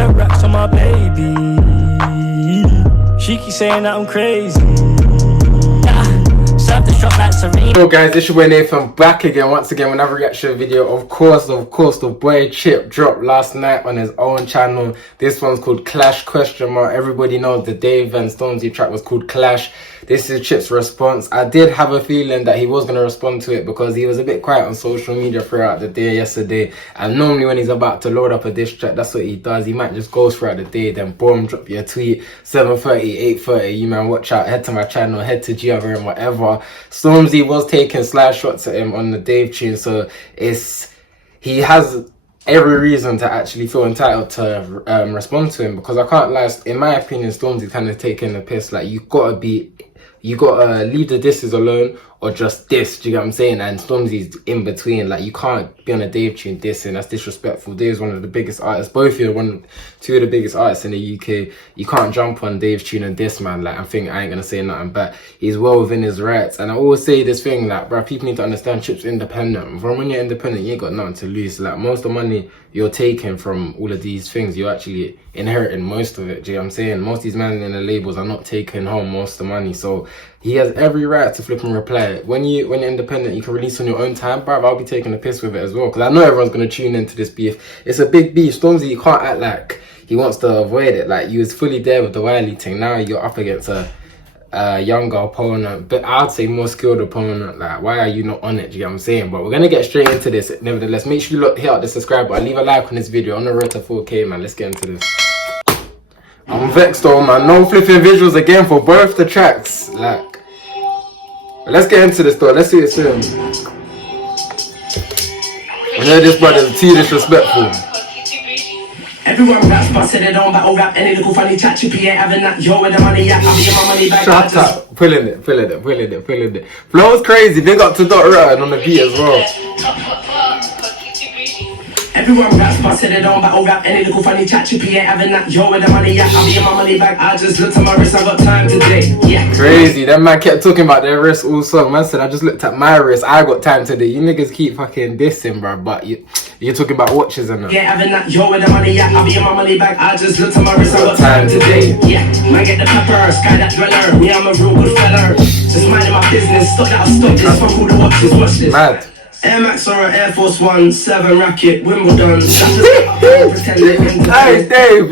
spent racks on my baby. She keeps saying that I'm crazy. Hello guys, it's your boy Nathan back again once again with another reaction video. Of course, the boy Chip dropped last night on his own channel. This one's called Clash ? Everybody knows the Dave and Stormzy track was called Clash. This is Chip's response. I did have a feeling that he was going to respond to it because he was a bit quiet on social media throughout the day yesterday. And normally when he's about to load up a diss track, that's what he does. He might just go throughout the day, then boom, drop you a tweet, 7:30, 8:30, you man, watch out, head to my channel, head to Giovanni and whatever. Stormzy was taking slide shots at him on the Dave tune, so he has every reason to actually feel entitled to respond to him, because I can't lie, in my opinion, Stormzy's kind of taking the piss. Like, you gotta leave the disses alone or just diss, do you get what I'm saying? And Stormzy's in between. Like, you can't be on a Dave tune dissing, that's disrespectful. Dave's one of the biggest artists, both of you two of the biggest artists in the UK. You can't jump on Dave's tune and diss, man. Like, I think I ain't gonna say nothing, but he's well within his rights. And I always say this thing, like, bro, people need to understand Chip's independent. From when you're independent, you ain't got nothing to lose. Like, most of the money you're taking from all of these things, you're actually inheriting most of it, do you know what I'm saying? Most of these men in the labels are not taking home most of the money, so he has every right to flip and reply. When you're independent, you can release on your own time, bruv. I'll be taking a piss with it as well, because I know everyone's going to tune into this beef. It's a big beef. Stormzy, you can't act like he wants to avoid it. Like, you was fully there with the Wiley thing. Now you're up against a younger opponent, but I'd say more skilled opponent. Like, why are you not on it? Do you get what I'm saying? But we're going to get straight into this. Nevertheless, make sure you hit out the subscribe button, leave a like on this video. On the road to 4K, man. Let's get into this. I'm vexed though, man. No flipping visuals again for both the tracks. Like, let's get into this though. Let's see it soon. I know this brother's too disrespectful. Everyone raps, but said they don't battle rap. Any little funny chat, Chippy ain't having that. Yo, where the money at? I'll be my money back. Shut up. Pulling it. Flow's crazy. Big up to Dot Ryan on the beat as well. Everyone raps, but said they don't battle rap. Any little funny chat, Chippy ain't having that. Yo, where the money at? I'll be my money back. I just looked at my wrist, I got time today. Yeah. Crazy. That man kept talking about their wrist all song. Man said, I just looked at my wrist, I got time today. You niggas keep fucking dissing, bro. But you're talking about watches and that. Yeah, having that. Yo, where the money at? I'll be my money back. I just looked at my wrist, I got time today. Yeah. Man, get the pepper, sky that dweller. Me, I'm a real good fella. Just minding my business. Stop that, I'll stop this. Fuck all the watches, watch this. Mad. Air Max or an Air Force One, 7 racket, Wimbledon. Hey, Dave,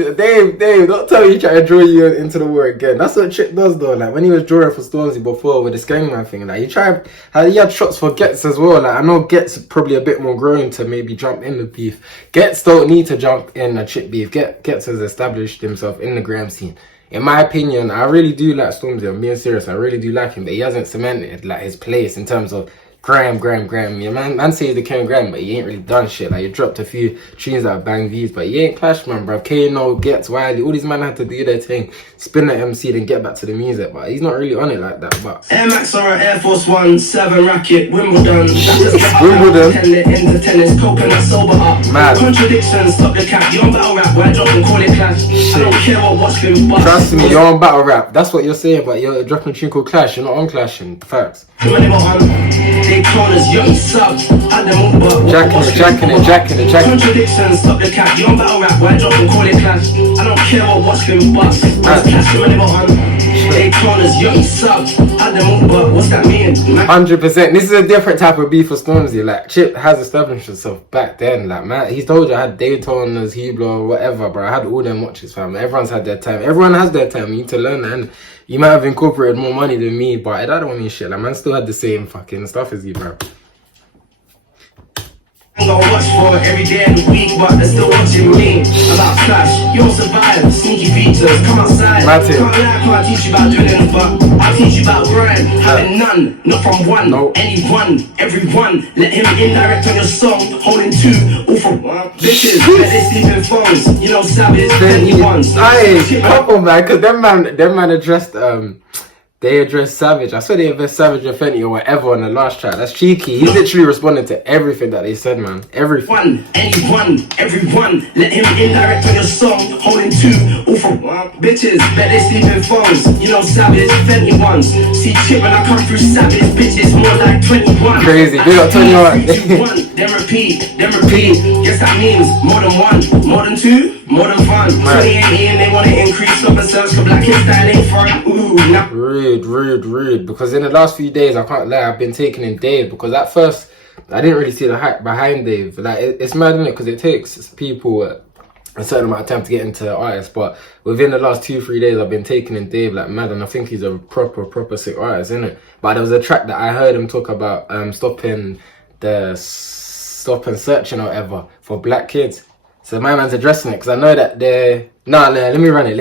don't tell me you try to draw you into the war again. That's what Chip does though. Like, when he was drawing for Stormzy before with the Skangman thing, like, he had shots for Gets as well. Like, I know Gets probably a bit more growing to maybe jump in the beef. Gets don't need to jump in a Chip beef. Gets has established himself in the gram scene. In my opinion, I really do like Stormzy. I'm being serious. I really do like him, but he hasn't cemented like his place in terms of Gram. Yeah, man says the King Gram, but he ain't really done shit. Like, he dropped a few tunes that bang views, but he ain't Clash, man, bro. Kano, Gets, Wiley, all these men had to do their thing, spin the MC, then get back to the music, but he's not really on it like that. But Air Max or an Air Force One, 7 racket, Wimbledon. Wimbledon. 10 lit into tennis, coconut sober up. Mad. Contradiction, stop the cap. You on battle rap, why drop and call it Clash? I don't care what's been bust. Trust me, you're on battle rap. That's what you're saying, but you're dropping a tune called Clash. You're not on Clashing. Facts. They cloners, young subs, at the moon, but jacking it. Contradiction, stop the cap. You on battle rap, why drop and call it Clash? I don't care what's been bust. Clash, they cloners, young subs, at the moon, but what's that mean? 100%. This is a different type of beef for Stormzy. Like, Chip has established himself back then. Like, man, he's told you I had Daytonas, Heblo, whatever, bro. I had all them watches, fam. Everyone's had their time. Everyone has their time. You need to learn that. And you might have incorporated more money than me, but I don't mean shit. Like, man still had the same fucking stuff as you, bro. I'm gonna watch for every day of the week, but they're still watching me. About Clash, you won't survive, sneaky features, come outside. Can't lie, can't teach you about drilling, but I'll teach you about grind. Having none, not from one, anyone, everyone. Let him indirect on your song, holding two, all from one. Bitches, let they sleep in phones, you know, savage, 21. Aye, come on, man, because them man addressed, they addressed Savage. I swear they addressed Savage or Fenty or whatever on the last track. That's cheeky. He literally responded to everything that they said, man. Everything. Anyone, everyone. Let him indirect on your song, holding two, all from one. Bitches, bet they sleep in phones. You know, savage, plenty ones. See chip when I come through savage. Bitches, more like 21. Crazy, big up 21. Then repeat, then repeat. Guess that means more than one, more than two, more than fun. 2018, they want to increase. Stop and search for black kids that ain't fun. Ooh, nah. Rude. Because in the last few days, I can't lie, I've been taking in Dave. Because at first, I didn't really see the hype behind Dave. Like, it's mad, isn't it? Because it takes people a certain amount of time to get into artists. But within the last 2-3 days, I've been taking in Dave like mad. And I think he's a proper sick artist, isn't it? But there was a track that I heard him talk about stopping searching or whatever for black kids. So my man's addressing it because I know that they're... Nah, let me run it.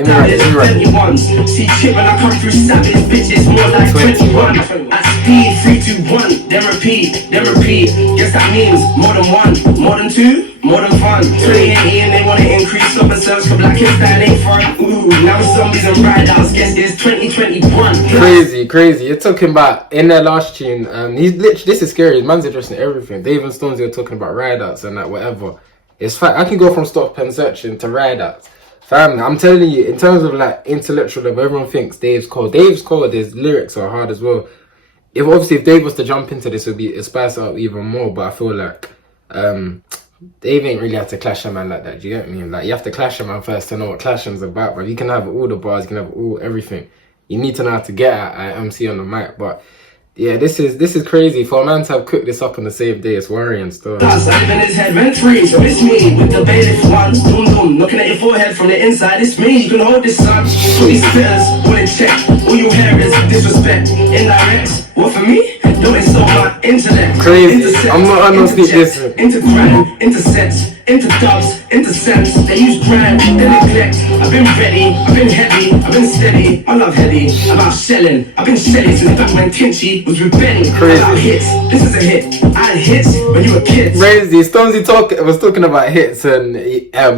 See chip when I come through savage bitches, more like 21. At speed, 3, 2, 1, then repeat. Guess that means more than one, more than two, more than fun. 2018, they want to increase. Stop and search for black kids that ain't fun. Ooh, now it's zombies and ride-outs. Guess it's 2021. Crazy. You're talking about in their last tune. He's literally, this is scary. Man's addressing everything. Dave and Stormzy are talking about ride-outs and that whatever. It's fact. I can go from stop and searching to ride-outs. Fam, I'm telling you, in terms of like intellectual level, everyone thinks Dave's cold. His lyrics are hard as well. If Dave was to jump into this, it would spice it up even more. But I feel like Dave ain't really had to clash a man like that. Do you get me? Like, you have to clash a man first to know what clashing's about. But you can have all the bars, you can have everything. You need to know how to get at MC on the mic. But yeah, this is crazy. For a man to have cooked this up on the same day, it's worrying still. I live in his head rent free, so it's me with the bailiff ones. Boom, looking at your forehead from the inside. It's me, you can hold this son. These spitters, will it check? All you hear is disrespect. Indirect, what for me? Don't insult my intellect. Crazy. I'm not sleep this. Into crime, into sets, into dubs, into sense. They use crime, they neglect. I've been ready, I've been heavy, I've been steady. I love heavy, about shelling. I've been steady since back when Tinchy was with Benny. About hits, this is a hit. I had hits when you were kids. Crazy. Stormzy was talking about hits and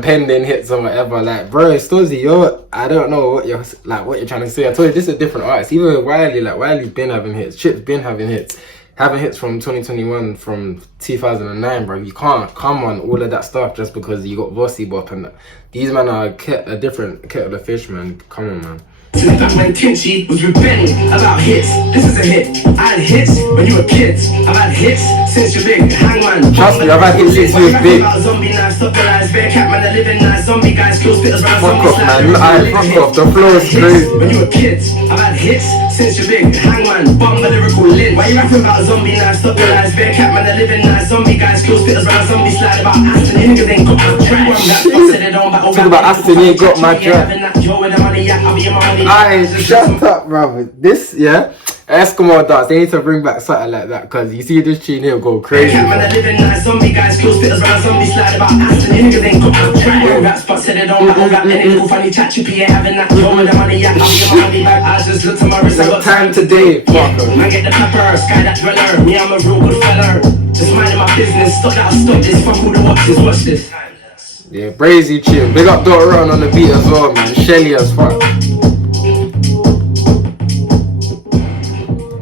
pending hits and whatever. Like, bro, Stormzy, I don't know what you're trying to say. I told you this is a different artist. Even with Wiley, like Wiley's been having hits. Chip's been having hits. Having hits from 2021, from 2009, bro. You can't come on all of that stuff just because you got Vossi Bop and that. These men are a different kettle of fish, man. Come on, man. Since back when Tinchy was with Benny. About hits, this is a hit. I had hits when you were kids. I've had hits since you're big. Hangman. Trust me, I've had hits since you was big. Zombie knives, stop the lies, bear cat man, the living nice. Zombie guys, close fitters round. Fuck off, man. Fuck off. The flow is crazy. When you were kids, I've had hits since you're big. Hangman, bomb the lyrical lid. Why you rapping about zombie knives, stop the lies, bear cat man, the living nice. Zombie guys, close fitters round. Zombie slide about Aston. You niggas ain't got my track. Talk about Aston, you ain't got my track. Shut up, brother. This, yeah, Eskimo dance. They need to bring back something like that because you see this tune here go crazy. Zombie guys, close fitters round. Zombie slide about Aston. Niggas ain't got my track. Rap spots said it on my own rap. Any little funny chat, chippy ain't having that. Yo, with the money, yeah, I'll be my money back. I just look to my wrist. I got time today. Man, get the pepper, sky that dweller. Me, I'm a real good fella. Just minding my business. Stop that, stop this. Fuck all the watches. Watch this. Yeah, brazy tune. Big up Dot Run on the beat as well, man. Shelly as fuck.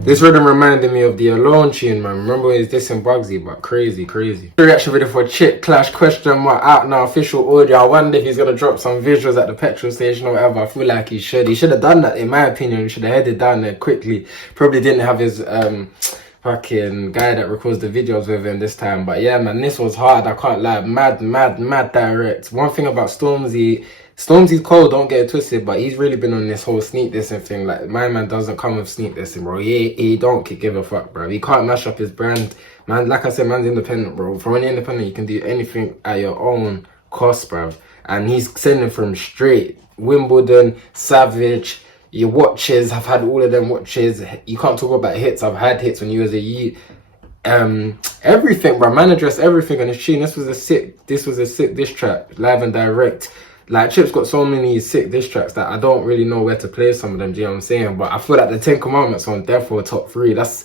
This rhythm reminded me of the Alone tune, man. Remember when he's dissing Bugsy, but crazy. Reaction video for Chick Clash question mark out now, official audio. I wonder if he's gonna drop some visuals at the petrol station or whatever. I feel like he should. He should have done that, in my opinion. He should have headed down there quickly. Probably didn't have his fucking guy that records the videos with him this time. But yeah, man, this was hard. I can't lie. Mad direct. One thing about Stormzy's cold, don't get it twisted, but he's really been on this whole sneak dissing thing. Like, my man doesn't come with sneak dissing, bro. He don't give a fuck, bro. He can't mash up his brand. Man, like I said, man's independent, bro. For when you're independent, you can do anything at your own cost, bro. And he's sending from straight Wimbledon, Savage, your watches. I've had all of them watches. You can't talk about hits. I've had hits when you was a year. Everything, bro. Man addressed everything on his tune. This was a sick diss track, live and direct. Like, Chip's got so many sick diss tracks that I don't really know where to play some of them, do you know what I'm saying? But I feel like the 10 Commandments on therefore top 3. That's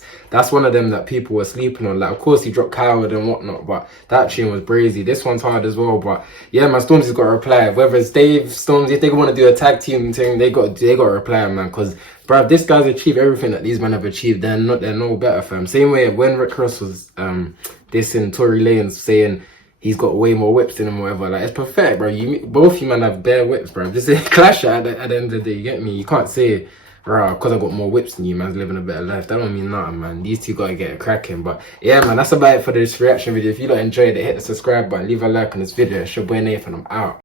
one of them that people were sleeping on. Like, of course he dropped Coward and whatnot, but that tune was brazy. This one's hard as well, but yeah, man, Stormzy's got to reply. Whether it's Dave, Stormzy, if they want to do a tag team thing, they got to reply, man, because bruv, this guy's achieved everything that these men have achieved. They're no better for him. Same way when Rick Ross was dissing Tory Lanez, saying he's got way more whips than him or whatever. Like, it's pathetic, bro. Both you man have bare whips, bro. Just a clash at the end of the day, you get me? You can't say, bro, because I got more whips than you, man's living a better life. That don't mean nothing, man. These two gotta get it cracking. But yeah, man, that's about it for this reaction video. If you don't enjoyed it, hit the subscribe button, leave a like on this video. It's your boy Nathan, I'm out.